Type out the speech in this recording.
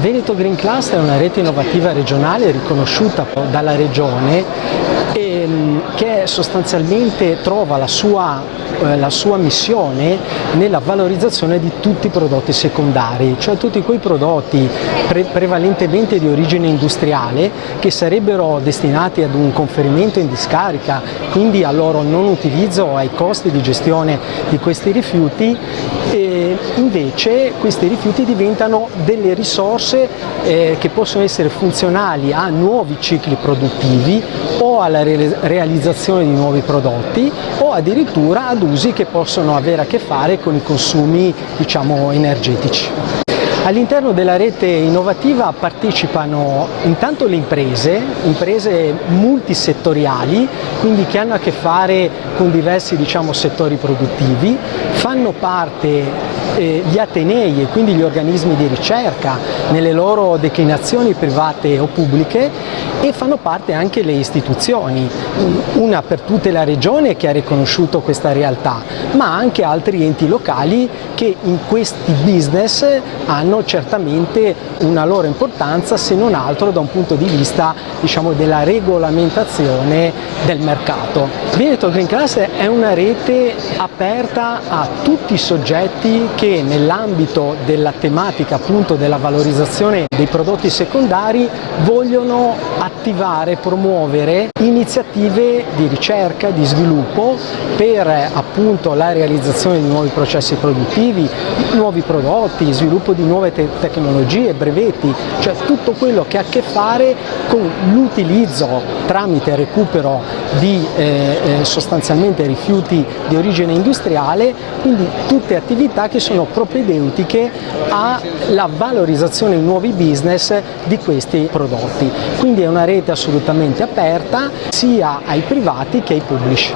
Veneto Green Cluster è una rete innovativa regionale riconosciuta dalla Regione che sostanzialmente trova la sua missione nella valorizzazione di tutti i prodotti secondari, cioè tutti quei prodotti prevalentemente di origine industriale che sarebbero destinati ad un conferimento in discarica, quindi al loro non utilizzo o ai costi di gestione di questi rifiuti. E invece questi rifiuti diventano delle risorse che possono essere funzionali a nuovi cicli produttivi o alla realizzazione di nuovi prodotti o addirittura ad usi che possono avere a che fare con i consumi, diciamo, energetici. All'interno della rete innovativa partecipano intanto le imprese multisettoriali, quindi che hanno a che fare con diversi, diciamo, settori produttivi, fanno parte gli atenei e quindi gli organismi di ricerca nelle loro declinazioni private o pubbliche e fanno parte anche le istituzioni, una per tutte la Regione che ha riconosciuto questa realtà, ma anche altri enti locali che in questi business hanno certamente una loro importanza, se non altro da un punto di vista, diciamo, della regolamentazione del mercato. Veneto Green Cluster è una rete aperta a tutti i soggetti che nell'ambito della tematica appunto della valorizzazione dei prodotti secondari vogliono attivare, promuovere iniziative di ricerca, di sviluppo per appunto la realizzazione di nuovi processi produttivi, nuovi prodotti, sviluppo di nuove tecnologie, brevetti, cioè tutto quello che ha a che fare con l'utilizzo tramite recupero di sostanzialmente rifiuti di origine industriale, quindi tutte attività che sono propedeutiche alla valorizzazione di nuovi business di questi prodotti. Quindi è una rete assolutamente aperta sia ai privati che ai pubblici.